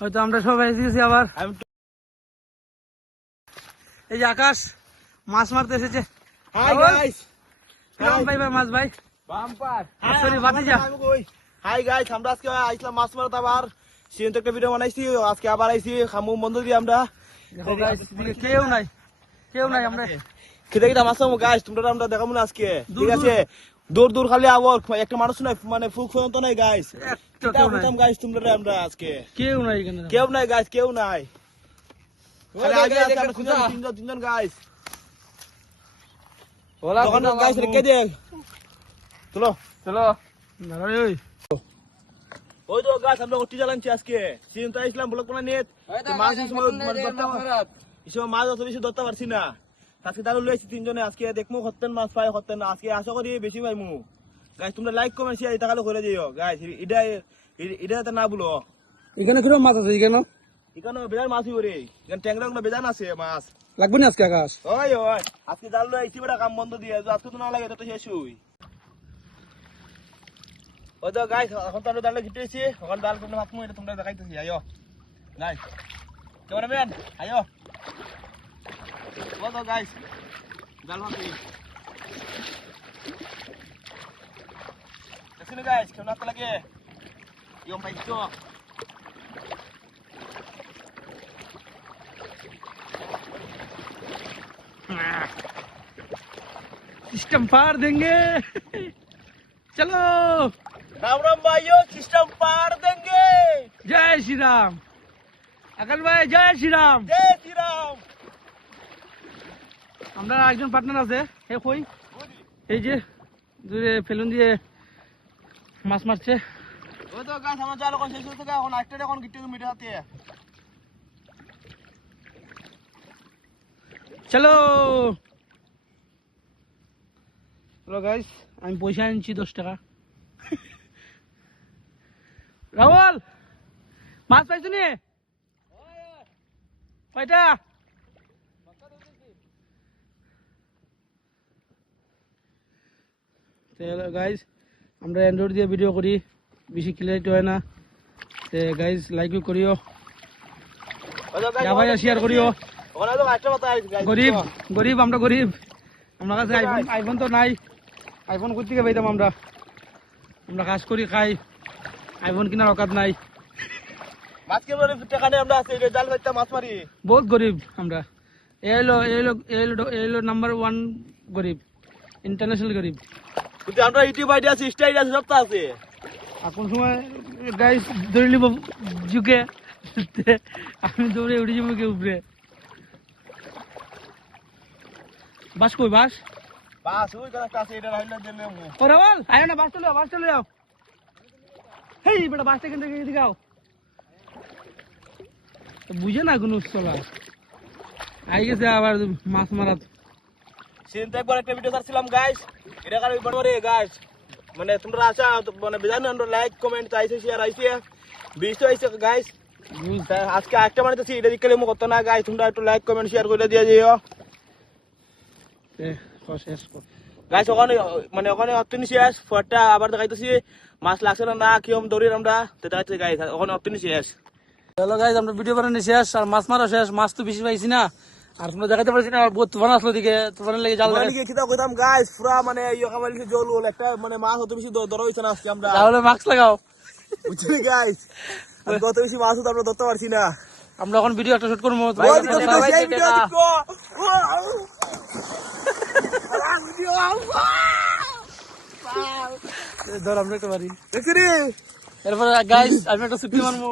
হয়তো আমরা সবাই এসেছি আবার। এই যে আকাশ মাছ মারতে এসেছে। হাই গাইস, কেমন ভাই মাছ ভাই? বাম্পার। সরি ভাতিজা। হাই গাইস, আমরা আজকে আইছিলাম মাছ মারতে, আবার সিজন তো একটা ভিডিও বানাইছি, আজকে আবার আইছি খামু বন্ধ দিয়ে আমরা। দেখো গাইস, কেউ নাই আমরা খেতে খেতে মাছ খাবো গাইস, তোমরা আমরা দেখাবো না আজকে, ঠিক আছে? দূর দূর খালি আবার একটা মানুষ নাই, মানে ফুক পর্যন্ত নাই গাইস। গাইস তোমরা আমরা আজকে কেউ নাই এখানে, কেউ নাই গাইস, কেউ নাই। খালি আগে আছে আমরা তিনজন গাইস। ওলা গাইস রেখে দে, চলো চলো। ওই ওই তো গাছ আমরা উঠতে চালাচ্ছি আজকে, সিজন তো আইছিলাম ব্লক বানা নিয়ে মাছ এই সময় মাছ অত বেশি ধরতে পারছি না, আজকে তাহলে লইছি তিনজনে। আজকে দেখবো হতেন মাছ পাই হতেন না, আজকে আশা করি বেশি পাইমু গাইস। তোমরা লাইক কমেন্ট শেয়ার এটা খালি করে দিও গাইস, এটা না বলো। এখানে কিরকম মাছ আছে? এখানে বেজান মাছ হইব রে, এখানে ট্যাংরা কোনো বেজান আছে মাছ। লাগবে না আজকে আকাশ? ওই ওই আজকে জাল লইছি বেটা, কাম বন্ধ দিয়ে আজকে তো না লাগে তো শেষ হই। ওই তো গাইস এখন তো আমরা জালে ঘিটেছি, এখন জাল তোমরা ভাবমু এটা তোমরা দেখাইতেছি। আয়ো গাইস, ক্যামেরাম্যান আয়ো। ও তো গাইস জাল ভাবি দেখুন গাইস, কেমন আপনার লাগে ইয়ম পাইছো? सिस्टम पार देंगे चलो राम राम भाइयों, सिस्टम पार देंगे। जय श्री राम। আকাশ ভাই জয় শ্রী রাম। जय श्री राम। আমরা একজন পার্টনার আছে, হে কই এই যে দূরে ফেলুন দিয়ে মাছ মারছে। ওই তো গাছ আমার জাল এখন শেষ হতে গেছে, এখন একটা এখন গিটে মিটে হাতে। চলো চলো গাইস, আমি পয়সা আনছি 10 টাকা। রাহুল মাছ পাইছো নি? কয়টা? গাইস আমরা অ্যান্ড্রয়েড দিয়ে ভিডিও করি, বেশি ক্লিয়ারিটি হয় না, তে গাইস লাইকও করিও, সবাই শেয়ার করিও। ওখানে তো একটা কথা গাইস, গরিব গরিব আমরা গরিব, আমার কাছে আইফোন তো নাই। আইফোন কই থেকে পাইতাম আমরা? আমরা কাজ করি খাই, আইফোন কেনার অকাত নাই। মাছ কে বলে টাকা নেই, আমরা আছে জাল বাইতে মাছ মারি, বহুত গরিব আমরা। এলো নাম্বার 1 গরিব, ইন্টারন্যাশনাল গরিব। কিন্তু আমরা ইউটিউব আইডি আছে, ইনস্টা আইডি আছে, সব তো আছে। এখন সময় গাইস ধরে নিব যুগে, আমি দৌড়ে উঠে যাবো কে উপরে। বাস কই বাস? বাস ওই কথা আছে, এটা রাইলা দেলে মু। ও রাহুল আয় না, বাস চলে যাও। হেই বেটা বাসটা কেন থেকে এদিকে আও, বুঝে না কোনো চলা। আই গেছে আবার মাছ মারাত। সেদিন তো একবার একটা ভিডিও ছাড়ছিলাম গাইস, এটা কারণে বানরে গাইস, মানে তোমরা আশা মানে বেজান আমরা লাইক কমেন্ট চাইছে, শেয়ার আইছে, বিশ আইছে গাইস। আজকে একটা বানাইতেছি, এটা দিকে মু কত না গাইস, তোমরা একটু লাইক কমেন্ট শেয়ার করে দিয়ে দিও গাইস। ওখানে মানে ওখানে অত্তনি শেষ, ফটটা আবার দেখাইতেছি মাছ লাগছে না না কিরম দৌড়ির আমরা দেখাইতেছি গাইস, ওখানে অত্তনি শেষ। চলো গাইস আমরা ভিডিও বানানো শেষ, আর মাছ মারা শেষ। মাছ তো বেশি পাইছি না, আর তোমরা দেখাতে পারছি না, বহুত তুফান আসলো দিকে, তুফানের লেগে জাল মানে কি কিতা কইতাম গাইস, পুরা মানে ইয়া কামালিছে জল হল একটা, মানে মাছ অত বেশি ধরা হইছে না আজকে আমরা। তাহলে মাস্ক লাগাও বুঝলি গাইস, কত বেশি মাছ তো আমরা ধরতে পারছি না। আমরা এখন ভিডিও একটা শুট করবো। ধর আমরা একটা পারি, এরপর গাইস আমি একটা ছুটি মারবো।